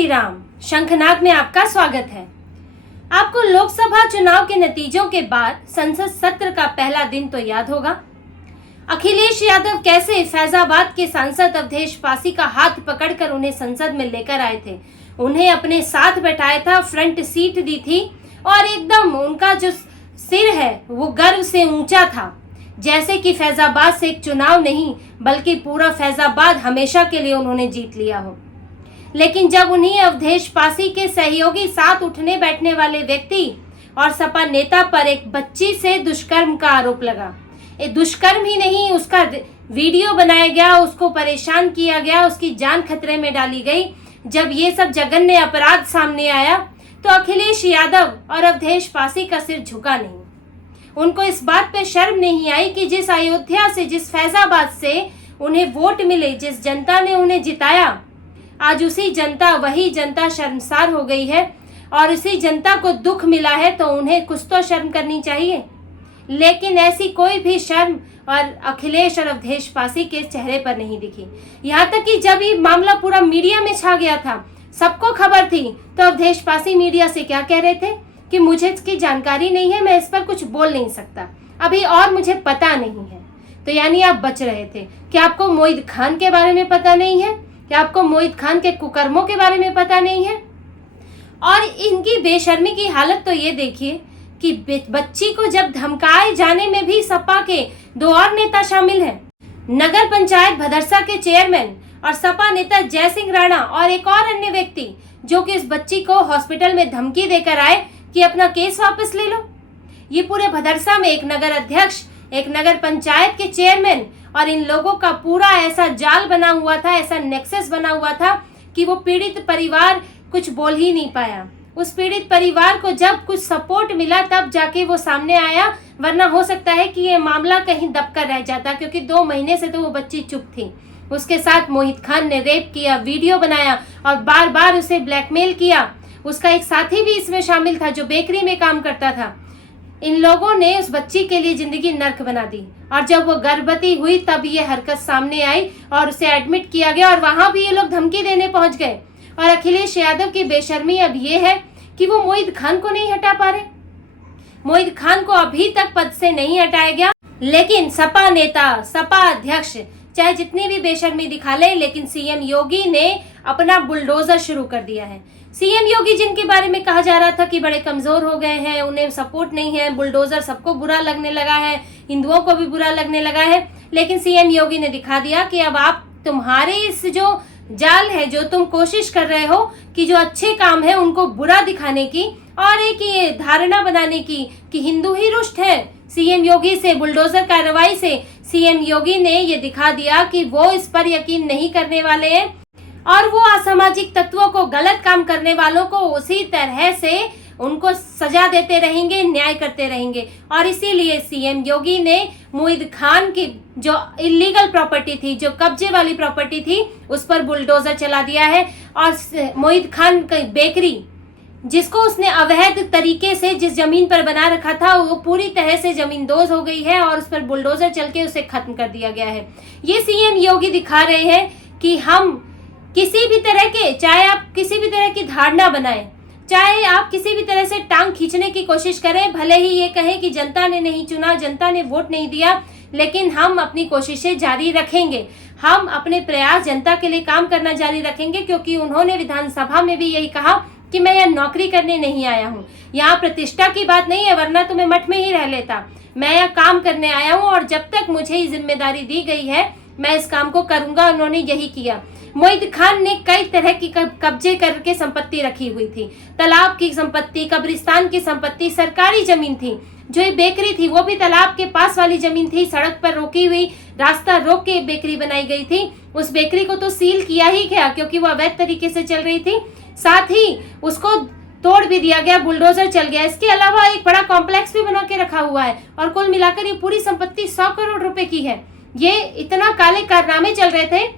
श्री राम। शंखनाद में आपका स्वागत है। आपको लोकसभा चुनाव के नतीजों के बाद संसद सत्र का पहला दिन तो याद होगा। अखिलेश यादव कैसे फैजाबाद के सांसद अवधेश पासी का हाथ पकड़कर उन्हें संसद में लेकर आए थे, उन्हें अपने साथ बैठाया था, फ्रंट सीट दी थी और एकदम उनका जो सिर है वो गर्व से ऊंचा था, जैसे कि फैजाबाद से एक चुनाव नहीं बल्कि पूरा फैजाबाद हमेशा के लिए उन्होंने जीत लिया हो। लेकिन जब उन्हीं अवधेश पासी के सहयोगी साथ उठने बैठने वाले व्यक्ति और सपा नेता पर एक बच्ची से दुष्कर्म का आरोप लगा, ये दुष्कर्म ही नहीं, उसका वीडियो बनाया गया, उसको परेशान किया गया, उसकी जान खतरे में डाली गई। जब ये सब जघन्य अपराध सामने आया तो अखिलेश यादव और अवधेश पासी का सिर झुका नहीं। उनको इस बात पे शर्म नहीं आई कि जिस अयोध्या से, जिस फैजाबाद से उन्हें वोट मिले, जिस जनता ने उन्हें जिताया, आज उसी जनता, वही जनता शर्मसार हो गई है और उसी जनता को दुख मिला है, तो उन्हें कुछ तो शर्म करनी चाहिए। लेकिन ऐसी कोई भी शर्म और अखिलेश और अवधेश पासी के चेहरे पर नहीं दिखी। यहाँ तक कि जब ये मामला पूरा मीडिया में छा गया था, सबको खबर थी, तो अवधेश पासी मीडिया से क्या कह रहे थे कि मुझे इसकी जानकारी नहीं है, मैं इस पर कुछ बोल नहीं सकता अभी और मुझे पता नहीं है। तो यानी आप बच रहे थे। क्या आपको मोहित खान के बारे में पता नहीं है? क्या आपको मोहित खान के कुकर्मों के बारे में पता नहीं है? और इनकी बेशर्मी की हालत तो ये देखिए कि बच्ची को जब धमकाए जाने में भी सपा के दो और नेता शामिल हैं। नगर पंचायत भदरसा के चेयरमैन और सपा नेता जय सिंह राणा और एक और अन्य व्यक्ति जो कि इस बच्ची को हॉस्पिटल में धमकी देकर आए कि अपना केस वापस ले लो। ये पूरे भदरसा में एक नगर अध्यक्ष, एक नगर पंचायत के चेयरमैन और इन लोगों का पूरा ऐसा जाल बना हुआ था, ऐसा नेक्सस बना हुआ था कि वो पीड़ित परिवार कुछ बोल ही नहीं पाया। उस पीड़ित परिवार को जब कुछ सपोर्ट मिला तब जाके वो सामने आया, वरना हो सकता है कि ये मामला कहीं दबकर रह जाता, क्योंकि 2 महीने से तो वो बच्ची चुप थी। उसके साथ मोहित खान ने रेप किया, वीडियो बनाया और बार बार उसे ब्लैकमेल किया। उसका एक साथी भी इसमें शामिल था जो बेकरी में काम करता था। इन लोगों ने उस बच्ची के लिए जिंदगी नर्क बना दी और जब वो गर्भवती हुई तब ये हरकत सामने आई और उसे एडमिट किया गया और वहां भी ये लोग धमकी देने पहुंच गए। और अखिलेश यादव की बेशर्मी अब ये है कि वो मोहित खान को नहीं हटा पा रहे। मोहित खान को अभी तक पद से नहीं हटाया गया, लेकिन सपा नेता, सपा अध्यक्ष चाहे जितनी भी बेशर्मी दिखा ले, लेकिन सीएम योगी ने अपना बुलडोजर शुरू कर दिया है। सीएम योगी जिनके बारे में कहा जा रहा था कि बड़े कमजोर हो गए हैं, उन्हें सपोर्ट नहीं है, बुलडोजर सबको बुरा लगने लगा है, हिंदुओं को भी बुरा लगने लगा है, लेकिन सीएम योगी ने दिखा दिया कि अब आप, तुम्हारे इस जो जाल है, जो तुम कोशिश कर रहे हो कि जो अच्छे काम है उनको बुरा दिखाने की और एक ये धारणा बनाने की कि हिंदू ही रुष्ट है, सीएम योगी से, बुलडोजर कार्रवाई से सीएम योगी ने ये दिखा दिया कि वो इस पर यकीन नहीं करने वाले हैं और वो असामाजिक तत्वों को, गलत काम करने वालों को उसी तरह से उनको सजा देते रहेंगे, न्याय करते रहेंगे। और इसीलिए सीएम योगी ने मोहित खान की जो इलीगल प्रॉपर्टी थी, जो कब्जे वाली प्रॉपर्टी थी, उस पर बुलडोजर चला दिया है और मोहित खान की बेकरी, जिसको उसने अवैध तरीके से जिस जमीन पर बना रखा था, वो पूरी तरह से जमींदोज हो गई है और उस पर बुलडोजर चल के उसे खत्म कर दिया गया है। ये सीएम योगी दिखा रहे हैं कि हम किसी भी तरह के, चाहे आप किसी भी तरह की धारणा बनाएं, चाहे आप किसी भी तरह से टांग खींचने की कोशिश करें, भले ही ये कहें कि जनता ने नहीं चुना, जनता ने वोट नहीं दिया, लेकिन हम अपनी कोशिशें जारी रखेंगे। हम अपने प्रयास जनता के लिए काम करना जारी रखेंगे, क्योंकि उन्होंने विधानसभा में भी यही कहा कि मैं यहाँ नौकरी करने नहीं आया हूँ, यहाँ प्रतिष्ठा की बात नहीं है, वरना तो मैं मठ में ही रह लेता। मैं यहाँ काम करने आया हूँ और जब तक मुझे ये जिम्मेदारी दी गई है मैं इस काम को करूंगा। उन्होंने यही किया। मोहित खान ने कई तरह की कब्जे करके संपत्ति रखी हुई थी, तालाब की संपत्ति, कब्रिस्तान की संपत्ति, सरकारी जमीन थी। जो ये बेकरी थी वो भी तालाब के पास वाली जमीन थी, सड़क पर रोकी हुई, रास्ता रोक के बेकरी बनाई गई थी। उस बेकरी को तो सील किया ही गया क्योंकि वो अवैध तरीके से चल रही थी, साथ ही उसको तोड़ भी दिया गया, बुलडोजर चल गया। इसके अलावा एक बड़ा कॉम्प्लेक्स भी बना के रखा हुआ है और कुल मिलाकर ये पूरी संपत्ति 100 करोड़ रुपए की है। ये इतना काले कारनामे चल रहे थे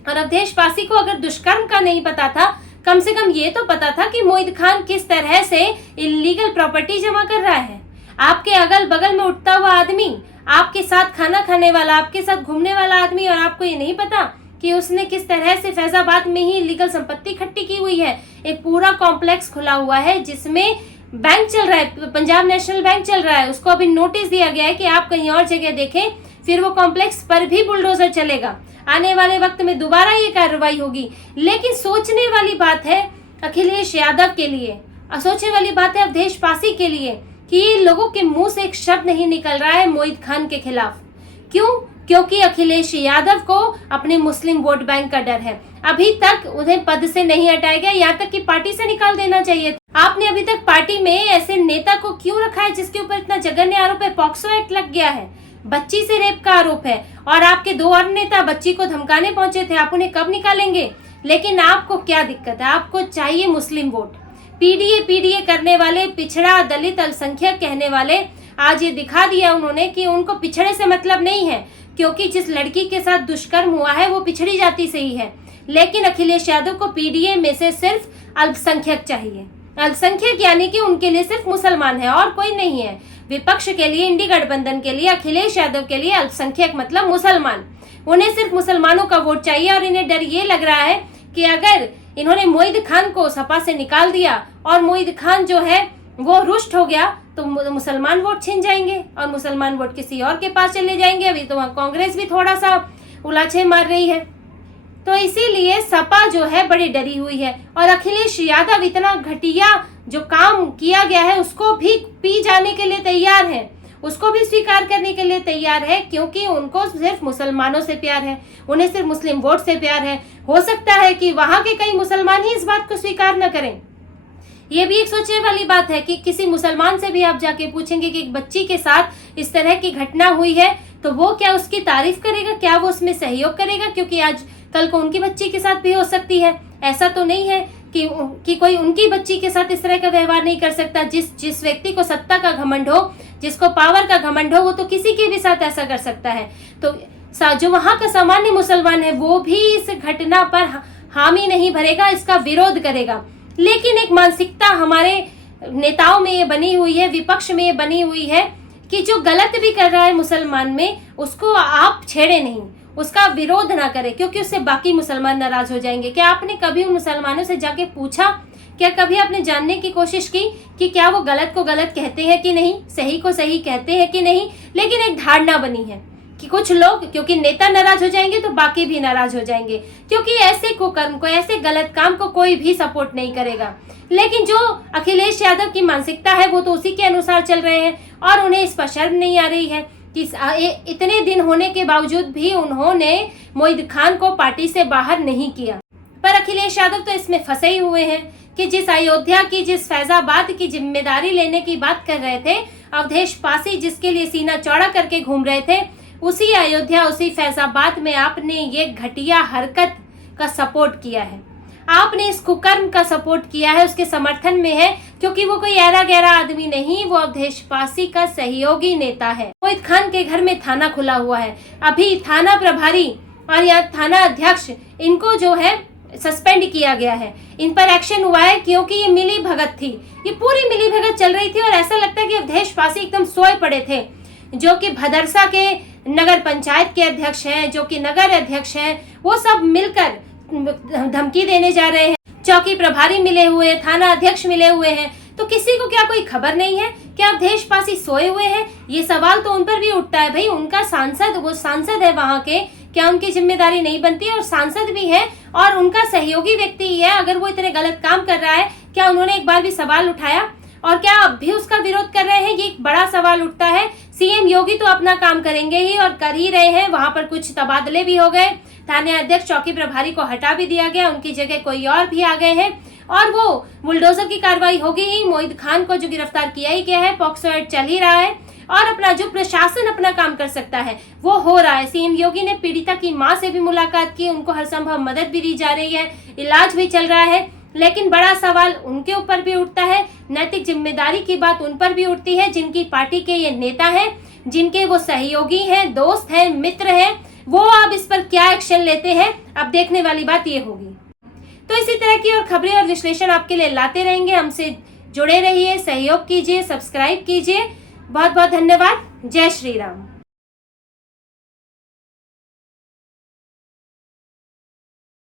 और अवधेश पासी को अगर दुष्कर्म का नहीं पता था, कम से कम ये तो पता था कि मोहित खान किस तरह से इलीगल प्रॉपर्टी जमा कर रहा है। आपके अगल बगल में उठता हुआ आदमी, आपके साथ खाना खाने वाला, आपके साथ घूमने वाला आदमी, और आपको ये नहीं पता कि उसने किस तरह से फैजाबाद में ही लीगल संपत्ति इकट्ठी की हुई है। एक पूरा कॉम्प्लेक्स खुला हुआ है जिसमें बैंक चल रहा है, पंजाब नेशनल बैंक चल रहा है। उसको अभी नोटिस दिया गया है कि आप कहीं और जगह देखें, फिर वो कॉम्प्लेक्स पर भी बुलडोजर चलेगा। आने वाले वक्त में दोबारा ये कार्रवाई होगी। लेकिन सोचने वाली बात है अखिलेश यादव के लिए, सोचने वाली बात है अवधेश पासी के लिए कि लोगों के मुंह से एक शब्द नहीं निकल रहा है मोहित खान के खिलाफ। क्यों? क्योंकि अखिलेश यादव को अपने मुस्लिम वोट बैंक का डर है। अभी तक उन्हें पद से नहीं हटाया गया, यहाँ तक कि पार्टी से निकाल देना चाहिए। आपने अभी तक पार्टी में ऐसे नेता को क्यों रखा है जिसके ऊपर इतना जघन्य आरोप है? पॉक्सो एक्ट लग गया है, बच्ची से रेप का आरोप है, और आपके 2 और नेता बच्ची को धमकाने पहुंचे थे। आप उन्हें कब निकालेंगे? लेकिन आपको क्या दिक्कत है? आपको चाहिए मुस्लिम वोट। पीडीए करने वाले, पिछड़ा, दलित, अल्पसंख्यक कहने वाले, आज ये दिखा दिया उन्होंने कि उनको पिछड़े से मतलब नहीं है, क्योंकि जिस लड़की के साथ दुष्कर्म हुआ है वो पिछड़ी जाति से ही है। लेकिन अखिलेश यादव को पीडीए में से सिर्फ अल्पसंख्यक चाहिए। अल्पसंख्यक यानी कि उनके लिए सिर्फ मुसलमान है और कोई नहीं है। विपक्ष के लिए, इंडी गठबंधन के लिए, अखिलेश यादव के लिए अल्पसंख्यक मतलब मुसलमान। उन्हें सिर्फ मुसलमानों का वोट चाहिए और इन्हें डर ये लग रहा है कि अगर इन्होंने मोहित खान को सपा से निकाल दिया और मोहित खान जो है वो रुष्ट हो गया तो मुसलमान वोट छिन जाएंगे और मुसलमान वोट किसी और के पास चले जाएंगे। अभी तो वहाँ कांग्रेस भी थोड़ा सा उलाछे मार रही है, तो इसीलिए सपा जो है बड़ी डरी हुई है। और अखिलेश यादव इतना घटिया जो काम किया गया है उसको भी पी जाने के लिए तैयार है, उसको भी स्वीकार करने के लिए तैयार है, क्योंकि उनको सिर्फ मुसलमानों से प्यार है, उन्हें सिर्फ मुस्लिम वोट से प्यार है। हो सकता है कि वहां के कई मुसलमान ही इस बात को स्वीकार न करें। ये भी एक सोचने वाली बात है कि किसी मुसलमान से भी आप जाके पूछेंगे कि एक बच्ची के साथ इस तरह की घटना हुई है तो वो क्या उसकी तारीफ करेगा? क्या वो उसमें सहयोग करेगा? क्योंकि आज कल को उनकी बच्ची के साथ भी हो सकती है। ऐसा तो नहीं है कि कोई उनकी बच्ची के साथ इस तरह का व्यवहार नहीं कर सकता। जिस व्यक्ति को सत्ता का घमंड हो, जिसको पावर का घमंड हो, वो तो किसी के भी साथ ऐसा कर सकता है। तो जो वहां का सामान्य मुसलमान है वो भी इस घटना पर हामी नहीं भरेगा, इसका विरोध करेगा। लेकिन एक मानसिकता हमारे नेताओं में ये बनी हुई है, विपक्ष में ये बनी हुई है कि जो गलत भी कर रहा है मुसलमान में उसको आप छेड़े नहीं, उसका विरोध ना करें, क्योंकि उससे बाकी मुसलमान नाराज हो जाएंगे। क्या आपने कभी उन मुसलमानों से जाके पूछा? क्या कभी आपने जानने की कोशिश की कि क्या वो गलत को गलत कहते हैं कि नहीं, सही को सही कहते हैं कि नहीं? लेकिन एक धारणा बनी है कि कुछ लोग, क्योंकि नेता नाराज हो जाएंगे तो बाकी भी नाराज हो जाएंगे, क्योंकि ऐसे कुकर्म को, ऐसे गलत काम को कोई भी सपोर्ट नहीं करेगा। लेकिन जो अखिलेश यादव की मानसिकता है वो तो उसी के अनुसार चल रहे हैं और उन्हें इस पर शर्म नहीं आ रही है कि इतने दिन होने के बावजूद भी उन्होंने मोहित खान को पार्टी से बाहर नहीं किया। पर अखिलेश यादव तो इसमें फंसे ही हुए हैं कि जिस अयोध्या की, जिस फैजाबाद की जिम्मेदारी लेने की बात कर रहे थे अवधेश पासी, जिसके लिए सीना चौड़ा करके घूम रहे थे, उसी अयोध्या, उसी फैजाबाद में आपने ये घटिया हरकत का सपोर्ट किया है। आपने इस कुकर्म का सपोर्ट किया है, उसके समर्थन में है, क्योंकि वो कोई ऐरा गहरा आदमी नहीं, वो अवधेश पासी का सहयोगी नेता है। मोहित खान के घर में थाना खुला हुआ है। अभी थाना प्रभारी और या थाना अध्यक्ष, इनको जो है सस्पेंड किया गया है, इन पर एक्शन हुआ है क्योंकि ये मिली भगत थी, ये पूरी मिली भगत चल रही थी। और ऐसा लगता है कि अवधेश पासी एकदम सोए पड़े थे, जो कि भदरसा के नगर पंचायत के अध्यक्ष हैं, जो कि नगर अध्यक्ष हैं, वो सब मिलकर धमकी देने जा रहे हैं। चौकी प्रभारी मिले हुए हैं, थाना अध्यक्ष मिले हुए हैं, तो किसी को क्या कोई खबर नहीं है कि अवधेश पासी सोए हुए हैं? ये सवाल तो उन पर भी उठता है। भाई, उनका सांसद, वो सांसद है वहां के, क्या उनकी जिम्मेदारी नहीं बनती है? और सांसद भी है और उनका सहयोगी व्यक्ति ही है। अगर वो इतने गलत काम कर रहा है, क्या उन्होंने एक बार भी सवाल उठाया? और क्या अब भी उसका विरोध कर रहे हैं? ये एक बड़ा सवाल उठता है। सीएम योगी तो अपना काम करेंगे ही और कर ही रहे हैं। वहां पर कुछ तबादले भी हो गए, थाने अध्यक्ष, चौकी प्रभारी को हटा भी दिया गया, उनकी जगह कोई और भी आ गए हैं और वो बुलडोजर की कार्रवाई होगी ही। मोहित खान को जो गिरफ्तार किया ही गया है, पॉक्सो एक्ट चल ही रहा है और अपना जो प्रशासन अपना काम कर सकता है वो हो रहा है। सीएम योगी ने पीड़िता की मां से भी मुलाकात की, उनको हर संभव मदद भी दी जा रही है, इलाज भी चल रहा है। लेकिन बड़ा सवाल उनके ऊपर भी उठता है, नैतिक जिम्मेदारी की बात उन पर भी उठती है, जिनकी पार्टी के ये नेता हैं, जिनके वो सहयोगी हैं, दोस्त हैं, मित्र हैं, वो अब इस पर क्या एक्शन लेते हैं, अब देखने वाली बात ये होगी। तो इसी तरह की और खबरें और विश्लेषण आपके लिए लाते रहेंगे। हमसे जुड़े रहिए, सहयोग कीजिए, सब्सक्राइब कीजिए। बहुत बहुत धन्यवाद। जय श्री राम।